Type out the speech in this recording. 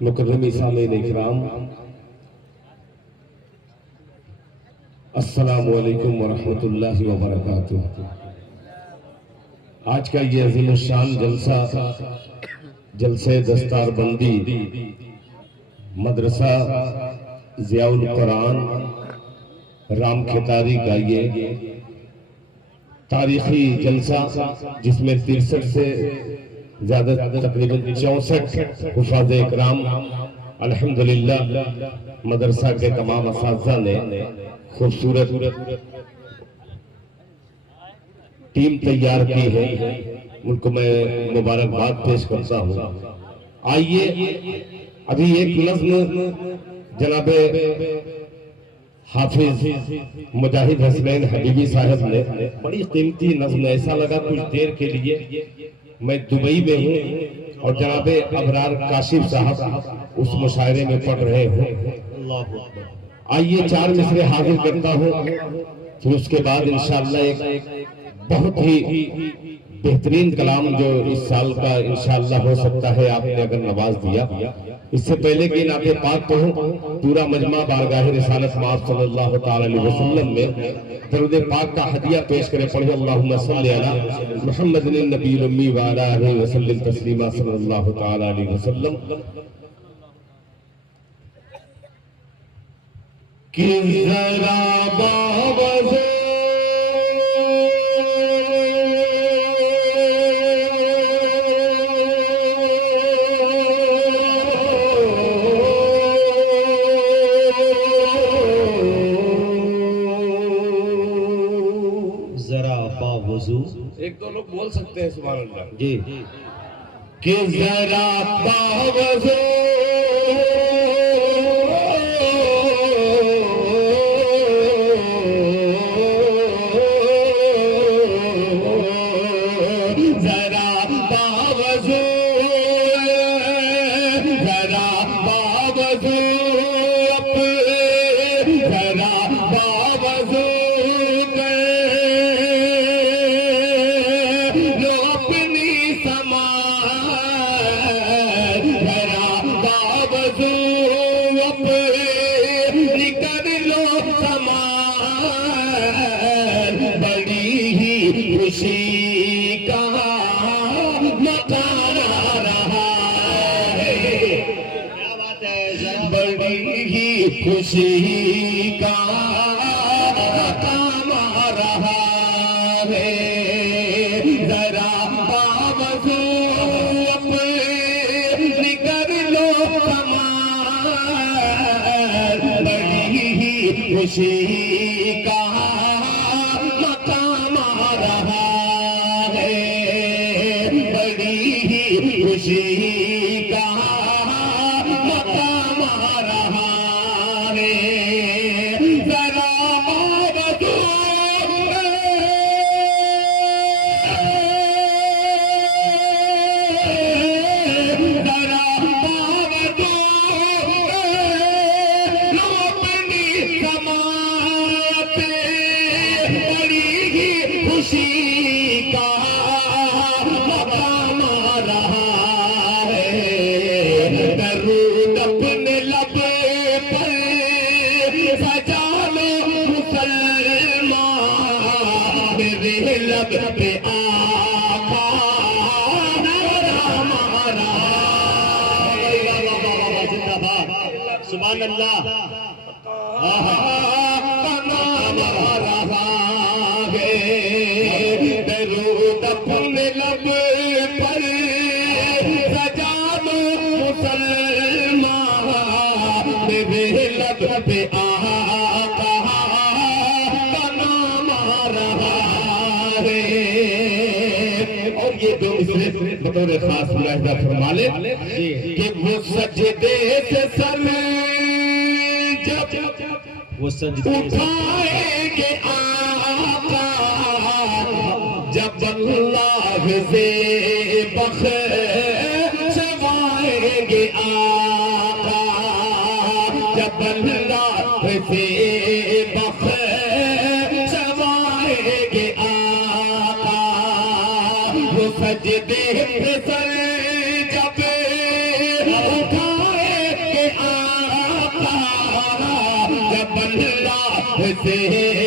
مکرمی سامعین اکرام، السلام علیکم ورحمۃ اللہ وبرکاتہ۔ آج کا یہ عظیم الشان جلسہ جلسہ دستار بندی مدرسہ ضیاء القرآن رام کھیتاری کا یہ تاریخی جلسہ، جس میں 63 سے زیادہ تقریباً 64 حفاظ اکرام الحمدللہ مدرسہ کے تمام اساتذہ نے خوبصورت ٹیم تیار کی ہے، ان کو میں مبارکباد پیش کرتا ہوں۔ آئیے ابھی ایک نظم جناب حافظ مجاہد حسنین حبیبی صاحب نے، بڑی قیمتی نظم، ایسا لگا کچھ دیر کے لیے میں دبئی میں ہوں اور جناب ابرار کاشف صاحب اس مشاعرے میں پڑھ رہے ہوں۔ آئیے 4 مصرے حاضر کرتا ہوں، پھر اس کے بعد انشاءاللہ ایک بہت ہی بہترین کلام جو اس سال کا انشاءاللہ ہو سکتا ہے، آپ نے اگر نواز دیا۔ اس سے پہلے کہ نعت پاک پڑھوں، پورا مجمع بارگاہ رسالت مآب صلی اللہ تعالی علیہ وسلم میں درود پاک کا ہدیہ پیش کرے۔ پڑھے اللہم صلی علی محمد النبی الامی وعلی آلہ وسلم تسلیما صلی اللہ تعالی علیہ وسلم۔ کہ ذرا باوضو ایک دو لوگ بول سکتے ہیں سبحان اللہ جی، کہ ذرا باوضو خوشی کا مقام آ رہا ہے، ذرا باوضو اپنی کر لو کمال، بڑی ہی خوشی کا مقام آ رہا ہے، بڑی ہی خوشی کا مقام آ رہا ہے۔ سبحان اللہ نام آ رہا ہے، درود اپنے لب پر سجا دو مسلمان، میرے لب پہ آقا کا نام آ رہا ہے۔ اور یہ دو مصرے بطور خاص ملاحظہ فرما لے کہ وہ سجدے سے سر وہ اٹھائیں گے آقا، جب اللہ سے بخشوائیں گے آقا، جب اللہ سے بخشوائیں گے آقا، وہ سجدے پہ سر جب اٹھائیں سے